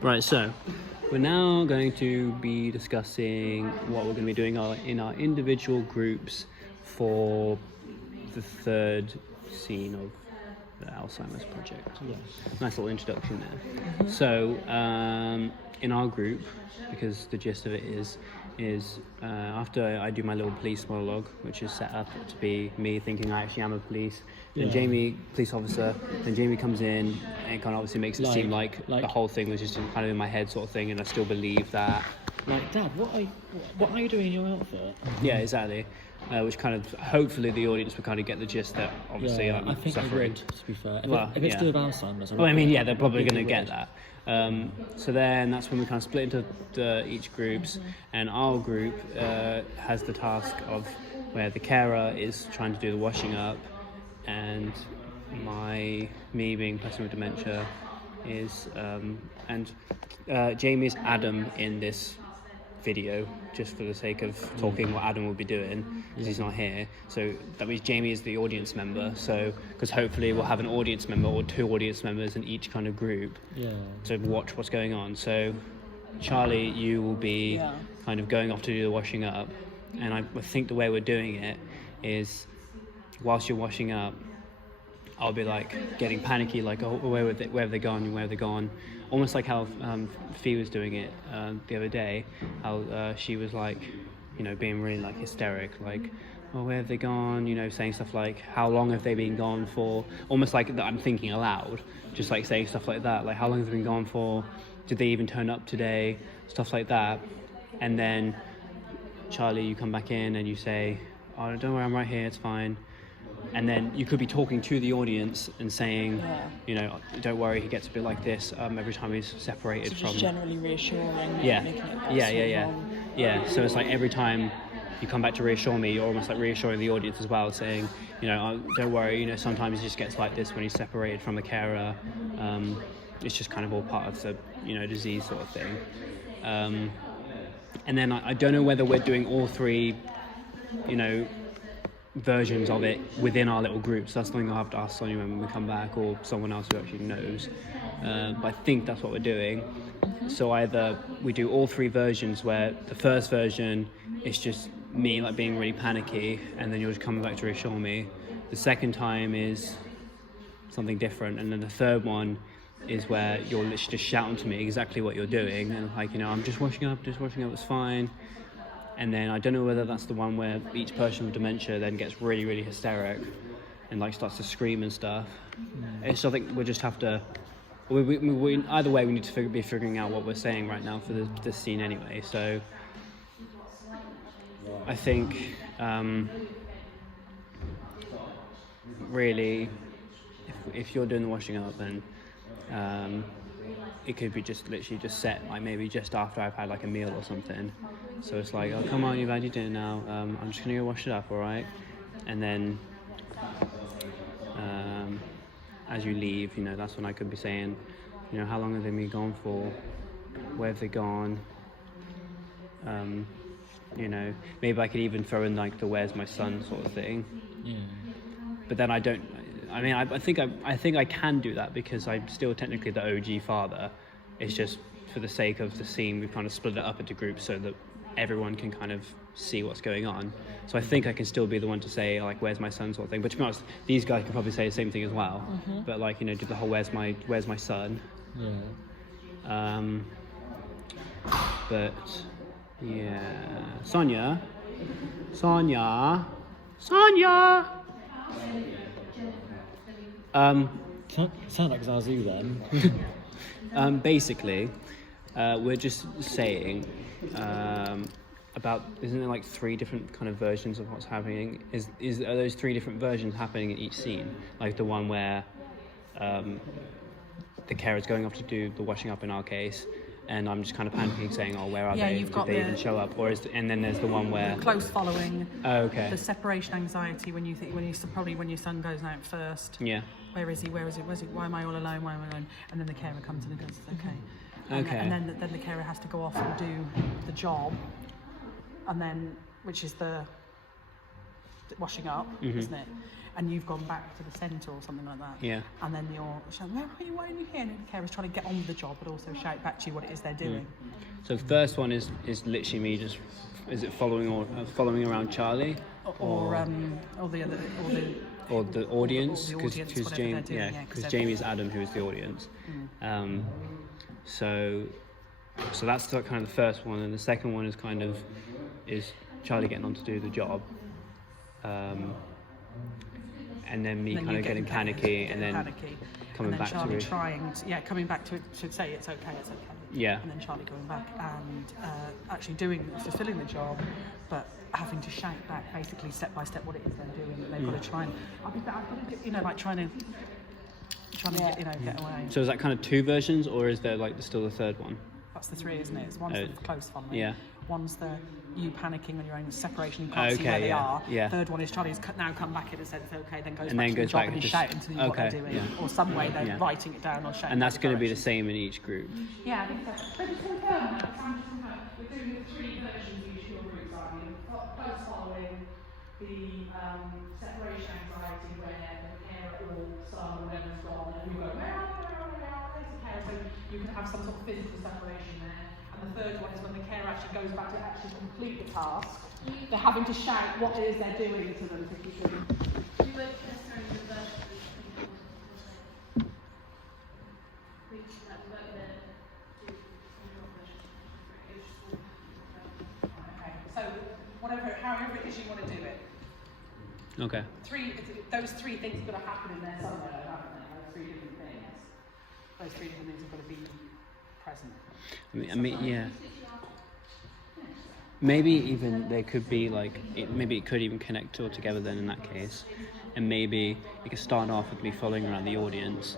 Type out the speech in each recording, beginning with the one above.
Right, so we're now going to be discussing what we're going to be doing in our individual groups for the third scene of the Alzheimer's project. Yes. Nice little introduction there. So, in our group, because the gist of it is after I do my little police monologue, which is set up to be me thinking I actually am a police, then Jamie, police officer, then Jamie comes in and kind of obviously makes it seem like the whole thing was just kind of in my head sort of thing, and I still believe that. Like, Dad, what are you doing in your outfit? Yeah, exactly. Which kind of, hopefully the audience will kind of get the gist that obviously I'm I think suffering. they would, to be fair. If it's yeah. to do with Alzheimer's... Well, I mean, yeah, they're probably going to get that. So then that's when we kind of split into each groups, and our group has the task of where the carer is trying to do the washing up, and me being person with dementia is, and Jamie is Adam in this video, just for the sake of talking what Adam will be doing, because he's not here. So that means Jamie is the audience member, so because hopefully we'll have an audience member or two audience members in each kind of group to watch what's going on. So Charlie, you will be kind of going off to do the washing up, and I think the way we're doing it is whilst you're washing up, I'll be like getting panicky, like, oh, where have they gone? Almost like how Fee was doing it the other day, how she was like, being really like hysteric, like, oh, where have they gone? Saying stuff like, how long have they been gone for? Almost like that I'm thinking aloud, just like saying stuff like that, like, how long have they been gone for? Did they even turn up today? Stuff like that. And then Charlie, you come back in and you say, oh, don't worry, I'm right here, it's fine. And then you could be talking to the audience and saying, don't worry, he gets a bit like this every time he's separated from... just generally reassuring. Yeah. So it's like every time you come back to reassure me, you're almost like reassuring the audience as well, saying, don't worry, sometimes he just gets like this when he's separated from the carer. It's just kind of all part of the, disease sort of thing. And then I don't know whether we're doing all three, versions of it within our little groups. That's something I'll have to ask Sonia when we come back, or someone else who actually knows. But I think that's what we're doing. So either we do all three versions, where the first version is just me like being really panicky, and then you're just coming back to reassure me. The second time is something different, and then the third one is where you're literally just shouting to me exactly what you're doing, and like, I'm just washing up, it's fine. And then I don't know whether that's the one where each person with dementia then gets really, really hysteric and like starts to scream and stuff. It's something we just have to... We either way, we need to be figuring out what we're saying right now for this scene anyway. So I think really, if you're doing the washing up, then it could be just literally just set like maybe just after I've had like a meal or something. So it's like, oh, come on, you've had your dinner now. I'm just gonna go wash it up, all right? And then as you leave, that's when I could be saying, how long have they been gone for? Where have they gone? Maybe I could even throw in like the "Where's my son" sort of thing. Yeah. But then I don't. I mean, I think I can do that because I'm still technically the OG father. It's just for the sake of the scene, we've kind of split it up into groups so that everyone can kind of see what's going on. So I think I can still be the one to say like, "Where's my son" sort of thing. But to be honest, these guys could probably say the same thing as well. Mm-hmm. But like, do the whole "Where's my son?" Yeah. But yeah, Sonia. Sound like Zazu then. Basically, we're just saying about, isn't there like three different kind of versions of what's happening? Are those three different versions happening in each scene? Like the one where the carer's going off to do the washing up in our case, and I'm just kind of panicking, saying, "Oh, where are they? Did they even show up?" And then there's the one where close following. Oh, okay. The separation anxiety when your son goes out first. Yeah. Where is he? Why am I all alone? Why am I alone? And then the carer comes in and goes, "Okay." Okay. And then the carer has to go off and do the job, and then which is the washing up, isn't it? and you've gone back to the centre or something like that. Yeah. And then you're shouting, why are you here? And the carer's trying to get on with the job, but also shout back to you what it is they're doing. So the first one is literally me just, is it following around Charlie? Or the other, Or the audience, or the because audience, whatever Jamie, they're doing, yeah, yeah, because 'cause Jamie's Adam, who is the audience. So that's the, kind of the first one, and the second one is Charlie getting on to do the job, and then me kind of getting panicky, and then coming back Charlie to it. coming back to it to say it's okay. Yeah. And then Charlie going back and actually fulfilling the job, but having to shout back basically step by step what it is they're doing. That they've got to try and, trying to get away. So is that kind of two versions, or is there still the third one? That's the three, isn't it? It's one's the close following. Yeah. One's the you panicking on your own separation. You can't see where they are. Yeah. Third one is Charlie's now come back in and said it's okay, then goes And back then to the goes job back and and he's just- shouting to them what they're doing, or some way they're writing it down or shouting. And that's going to be the direction. same in each group. Yeah, I think so. But it's confirmed now. We're doing the three versions of each of your groups, aren't we? Close following, the separation anxiety where the carer or someone whatever's gone and you go, where are they? So you can have some sort of physical separation there. And the third one is when the carer actually goes back to actually complete the task. They're having to shout what it is they're doing to them. If you can. So however it is you want to do it. Okay. Those three things have got to happen in there somewhere, haven't they? Those three different things. Those three different things have got to be present. I mean, yeah. Maybe even there could be maybe it could even connect all together then in that case, and maybe you could start off with me following around the audience,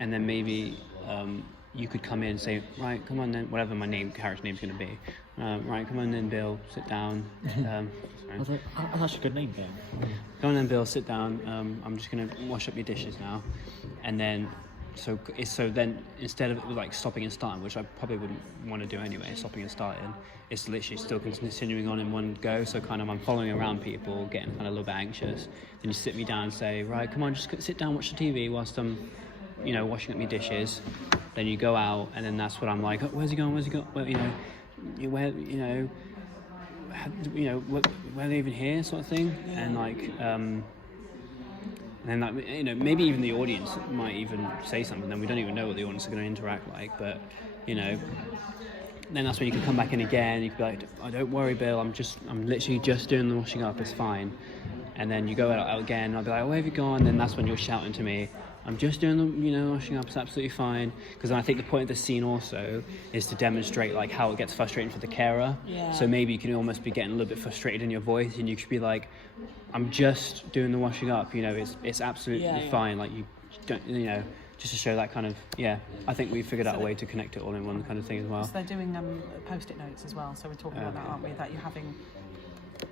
and then maybe you could come in and say, right, come on then, whatever my character name's going to be, right, come on then, Bill, sit down. That's actually a good name, Bill. Come on then, Bill, sit down. I'm just going to wash up your dishes now, and then. So then instead of stopping and starting, which I probably wouldn't want to do anyway, stopping and starting, it's literally still continuing on in one go. So kind of I'm following around people, getting kind of a little bit anxious. Then you sit me down and say, right, come on, just sit down, watch the TV whilst I'm, washing up my dishes. Then you go out, and then that's what I'm like, oh, where's he going? Well, where are they even here, sort of thing, and and then maybe even the audience might even say something, then we don't even know what the audience are going to interact like, but then that's when you can come back in again. You could be like, oh, don't worry, Bill, I'm literally just doing the washing up, it's fine. And then you go out again, and I'll be like, where have you gone? And then that's when you're shouting to me, I'm just doing the washing up, it's absolutely fine. Because I think the point of the scene also is to demonstrate how it gets frustrating for the carer. Yeah. So maybe you can almost be getting a little bit frustrated in your voice, and you could be like, I'm just doing the washing up, it's absolutely fine. You don't, just to show that kind of, I think we figured out a way to connect it all in one kind of thing as well. So they're doing post-it notes as well, so we're talking about that, aren't we? That you're having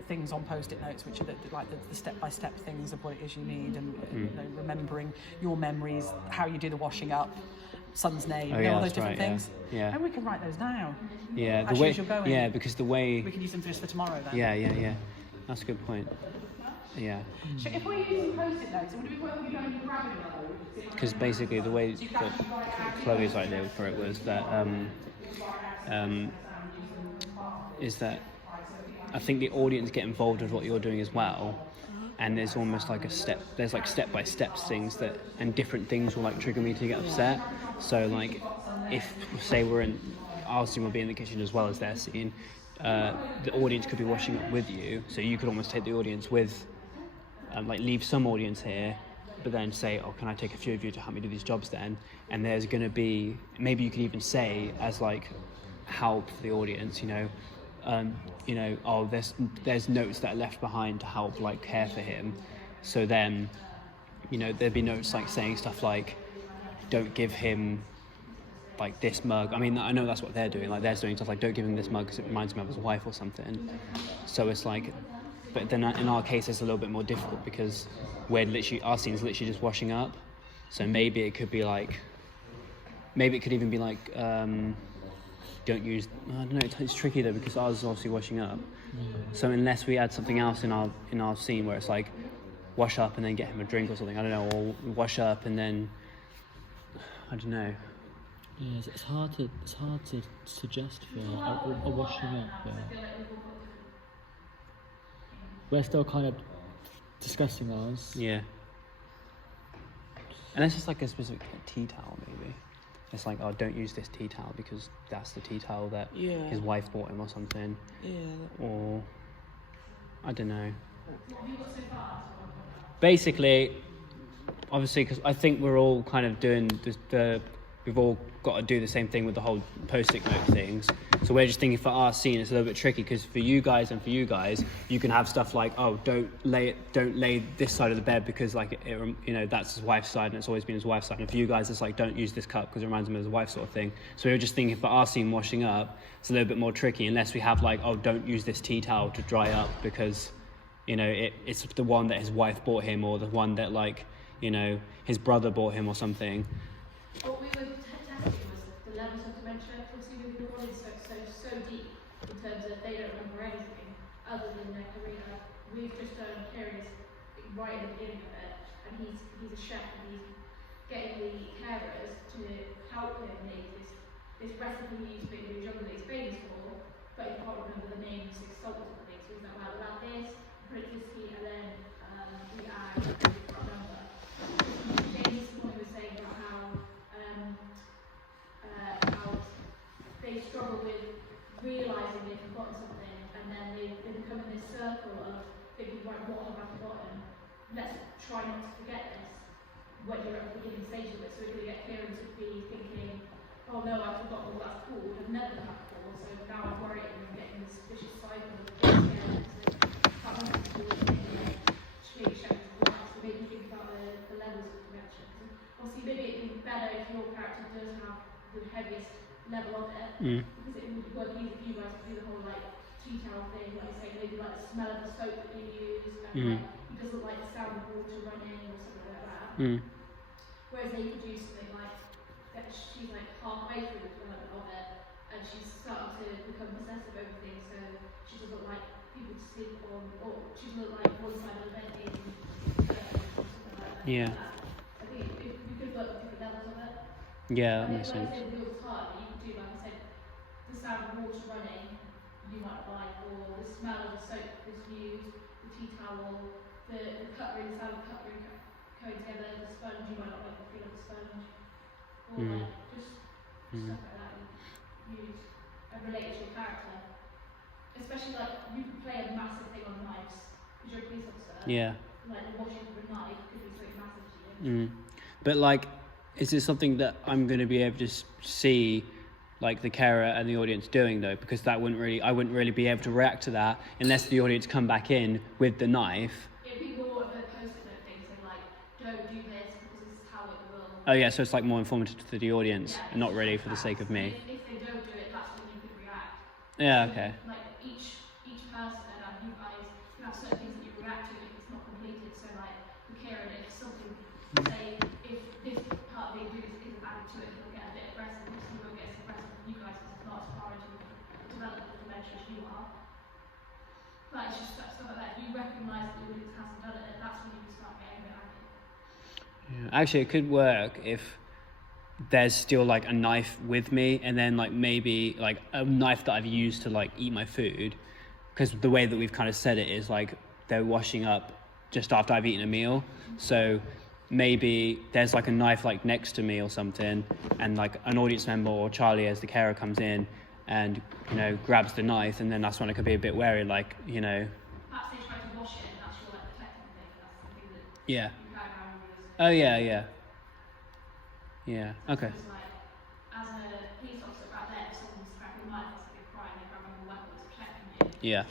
things on post-it notes which are the step-by-step things of what it is you need, and remembering your memories, how you do the washing up, son's name, all those different things. Yeah. And we can write those down. Yeah, Actually, as you're going. Because the way... We can use them for tomorrow then. Yeah. That's a good point. Yeah. So if we're using post-it notes, would it be worth you going and grabbing those? Because basically the way that Chloe's idea for it was that is that I think the audience get involved with what you're doing as well, and there's almost there's step-by-step things that, and different things will trigger me to get upset. So if say our scene will be in the kitchen as well as their scene, the audience could be washing up with you, so you could almost take the audience with, leave some audience here, but then say, oh, can I take a few of you to help me do these jobs then? And there's going to be, maybe you could even say as help for the audience, oh, there's notes that are left behind to help care for him. So then, there'd be notes saying stuff like, don't give him this mug. I mean, I know that's what they're doing. They're doing stuff don't give him this mug because it reminds him of his wife or something. So it's but then in our case it's a little bit more difficult because our scene's literally just washing up. So maybe it could be maybe it could even be don't use, I don't know, it's tricky though because ours is obviously washing up. So unless we add something else in our scene where it's wash up and then get him a drink or something. I don't know, or wash up and then I don't know. Yeah, it's hard to suggest for a washing up. Yeah. We're still kind of discussing ours. Yeah. Unless it's like a specific tea towel, maybe. It's like, oh, don't use this tea towel because that's the tea towel that his wife bought him or something. Yeah. Or, I don't know. Basically, obviously, because I think we're all kind of doing we've all got to do the same thing with the whole post-it note things. So we're just thinking for our scene, it's a little bit tricky because for you guys, you can have stuff like, oh, don't lay this side of the bed because like that's his wife's side and it's always been his wife's side. And for you guys, it's like, don't use this cup because it reminds him of his wife sort of thing. So we were just thinking for our scene, washing up, it's a little bit more tricky unless we have like, oh, don't use this tea towel to dry up because it's the one that his wife bought him or the one that like his brother bought him or something. What we were testing was the levels of dementia. Obviously, with the body so deep in terms of they don't remember anything other than their career. We've just done Kieran's right at the beginning of it, and he's a chef, and he's getting the carers to help him make this recipe he's been in jungle that he's famous for, but he can't remember the names, his salt or something. So he's like, well, without this, put it this heat, and then we add a number. James, what he was saying about how they struggle with realising they've forgotten something, and then they become in this circle of thinking, right, what have I forgotten? Let's try not to forget this when you're at the beginning stage of it. So we're going to get Kieran to be thinking, oh no, I've forgotten what that's called, I've never done that before, so now I'm worried and I'm getting this vicious cycle of getting scared. So that has to do with being chef as well. So maybe think about the levels of connection. So obviously maybe it'd be better if your character does have the heaviest level of it, because it would work easier for you guys to do the whole like tea towel thing, like say maybe like the smell of the soap that you use, and like, he doesn't like the sound of water running or something like that. Whereas they could do something like that she's like halfway through the development of it, and she's starting to become possessive over things, so she doesn't like people to sleep on, or she doesn't like one side of the bed being or something like that. Yeah. I think we could work with different levels of it. Yeah, that makes Like sense. I said, wheels hard, you could do, like I said, the sound of water running, you might like, or the smell of the soap that's used, the tea towel, the cutlery, the sound of cutlery going together, the sponge, you might not like the feel of the sponge, or like just stuff like that you use and relate to your character. Especially like, you could play a massive thing on knives, because you're a police officer. Yeah. Like the washing of a knife could be something massive to you. But like, is this something that I'm going to be able to see, like the carer and the audience doing though? Because I wouldn't really be able to react to that unless the audience come back in with the knife. It'd be more of a post-it note thing, saying like, don't do this because this is how it will. Oh yeah, so it's like more informative to the audience, and not really for the sake of me. If they don't do it, that's when you could react. Yeah. Okay. Like each person, and you guys, you have certain things that you react to if it's not completed. So like for Kieran, if something, say, if this part of the ingredients isn't added to it, he'll get a bit aggressive. He won't get as aggressive with you guys because it's not as far into development of dementia as you are. But it's just stuff like that. If you recognise that the audience hasn't done it, that's when you can start getting a bit angry. Yeah. Actually, it could work if there's still like a knife with me, and then like maybe like a knife that I've used to like eat my food, because the way that we've kind of said it is like they're washing up just after I've eaten a meal. So maybe there's like a knife like next to me or something, and like an audience member or Charlie as the carer comes in and grabs the knife, and then that's when I could be a bit wary, like Perhaps they try to wash it, and that's your like protecting thing. That's something that yeah. you carry around with you. Oh yeah. Okay. It's like, as a police officer back there, if someone's grabbing a knife, it's like a crime, they're grabbing a weapon that's protecting you. Yeah.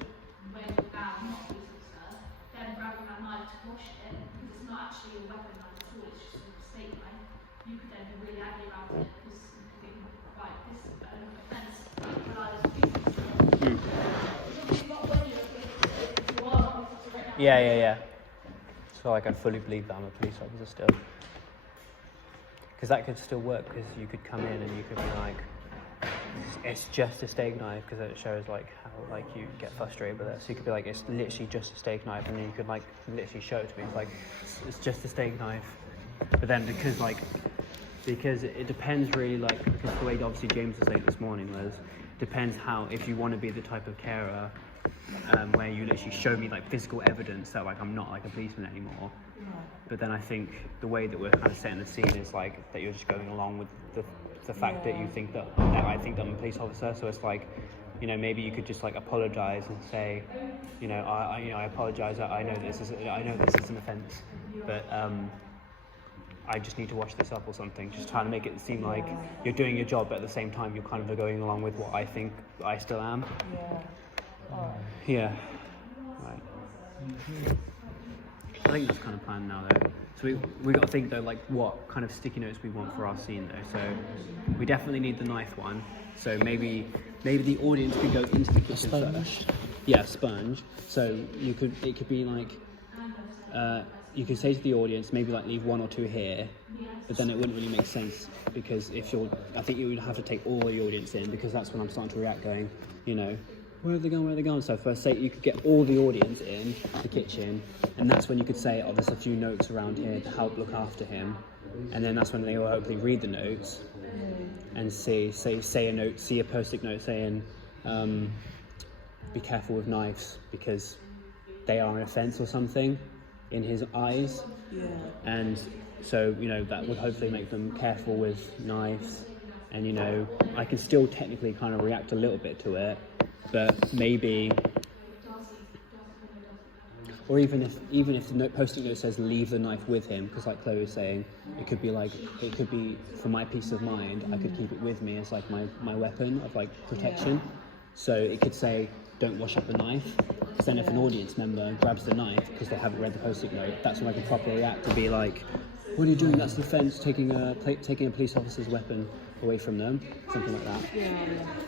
When you're now not a police officer, then grabbing that knife to wash it, because it's not actually a weapon knife at all, it's just a steak knife, you could then be really angry about it, because you think, right, this is an offence, but I was a police officer. It's not when you're a police officer, if you are a police officer right now. Yeah. So I can fully believe that I'm a police officer still. Because that could still work, because you could come in and you could be like, it's just a steak knife, because it shows like how like you get frustrated with it. So you could be like, it's literally just a steak knife, and then you could like literally show it to me. It's like, it's just a steak knife. But then because it depends really, like, because the way obviously James was saying this morning was, depends how, if you want to be the type of carer where you literally show me like physical evidence that like I'm not like a policeman anymore. But then I think the way that we're kind of setting the scene is like that you're just going along with the fact that you think that I think that I'm a police officer. So it's like, you know, maybe you could just like apologize and say, you know, I apologize. I know this is an offence, but I just need to wash this up or something. Just trying to make it seem like you're doing your job, but at the same time you're kind of going along with what I think I still am. Yeah. Right. I think that's kind of planned now though. So we got to think though, like what kind of sticky notes we want for our scene though. So we definitely need the knife one. So maybe the audience could go into the kitchen first. Yeah, sponge. So it could be like, you could say to the audience, maybe like leave 1 or 2 here, but then it wouldn't really make sense, because I think you would have to take all the audience in, because that's when I'm starting to react, going, you know, where are they going? So first, say you could get all the audience in the kitchen, and that's when you could say, oh, there's a few notes around here to help look after him, and then that's when they will hopefully read the notes and say a note, see a post-it note saying, be careful with knives because they are an offence or something in his eyes. And so, you know, that would hopefully make them careful with knives. And, you know, I can still technically kind of react a little bit to it, but maybe, or even if the post-it note says leave the knife with him, because like Chloe was saying, it could be for my peace of mind, I could keep it with me as like my weapon of like protection. So it could say, don't wash up the knife, because then if an audience member grabs the knife because they haven't read the post-it note, that's when I can properly react to be like, what are you doing? That's offence, taking a police officer's weapon away from them, something like that. I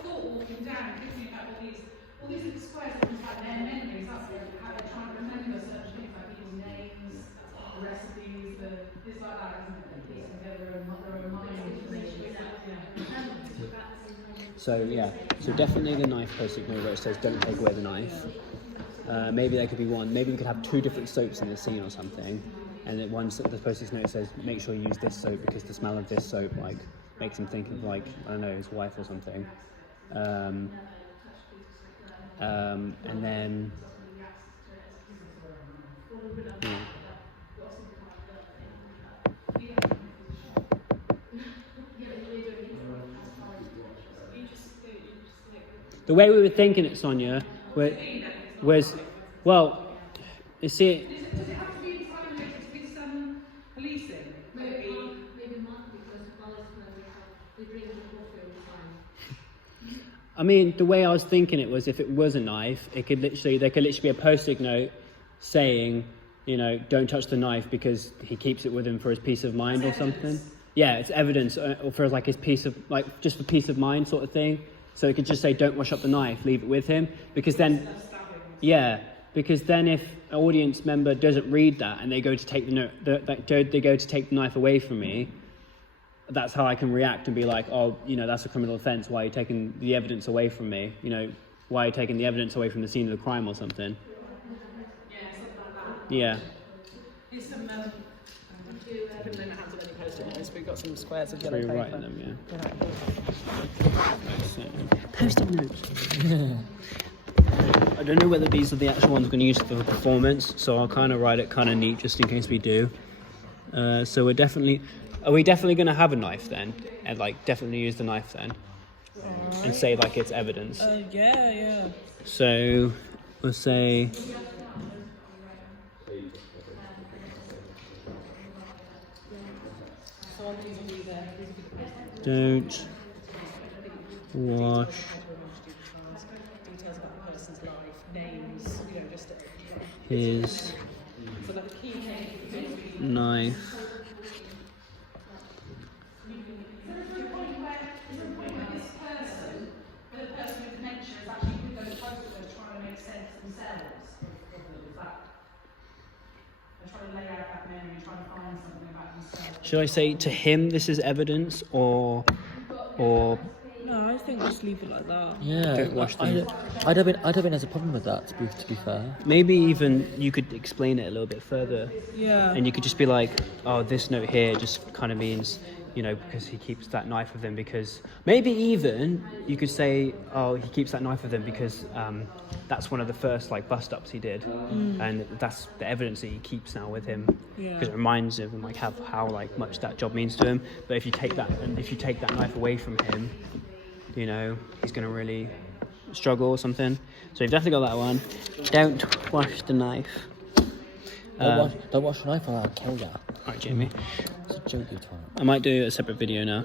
thought walking down, thinking about all these little squares that like their memories, that's how they're trying to remember certain things, like people's names, the recipes, it's like that, isn't it? They piece together and remind information. So definitely the knife post-it note where it says don't take away the knife. Maybe there could be one. Maybe we could have 2 different soaps in the scene or something, and then the post-it note says make sure you use this soap because the smell of this soap like makes him think of like, I don't know, his wife or something. And then the way we were thinking it, Sonia, was well, you see. Does it have to be time related with some policing? Maybe not, because policemen they bring the coffee all the time. I mean, the way I was thinking it was, if it was a knife, there could literally be a post-it note saying, you know, don't touch the knife because he keeps it with him for his peace of mind or something. Yeah, it's evidence, or for like his peace of, like just for peace of mind sort of thing. So it could just say, don't wash up the knife, leave it with him, because then, because then if an audience member doesn't read that and they go to take they go to take the knife away from me, that's how I can react and be like, oh, you know, that's a criminal offence. Why are you taking the evidence away from me? You know, why are you taking the evidence away from the scene of the crime or something? Yeah, something like that. Yeah. Here's some, I don't know how to any post-it notes, but we've got some squares of yellow paper. Rewriting them, yeah. Post-it notes. I don't know whether these are the actual ones we're going to use for the performance, so I'll kind of write it kind of neat just in case we do. So are we definitely going to have a knife then? And like definitely use the knife then? And say like it's evidence? Yeah. So we'll say... Don't wash Details about the person's life, names, you know, just his so that the key knife. Is there a point where this person, where the person with dementia is actually with those posters trying to make sense themselves of that? They're trying to lay out that memory, trying to find something about themselves. Should I say to him this is evidence, or No, I think just just leave it like that. Yeah, Don't wash them. I don't think there's a problem with that. To be fair. Maybe even you could explain it a little bit further, Yeah. and you could just be like, oh, this note here just kind of means, you know, because he keeps that knife with him, because maybe even you could say, oh, he keeps that knife with him because that's one of the first like bust ups he did, and that's the evidence that he keeps now with him, Yeah. because it reminds him like how like much that job means to him. But if you take that knife away from him, you know, he's gonna really struggle or something. So you've definitely got that one. Don't wash the knife. Don't wash your knife or I'll kill ya. Alright, Jamie. It's a joke, you twat. I might do a separate video now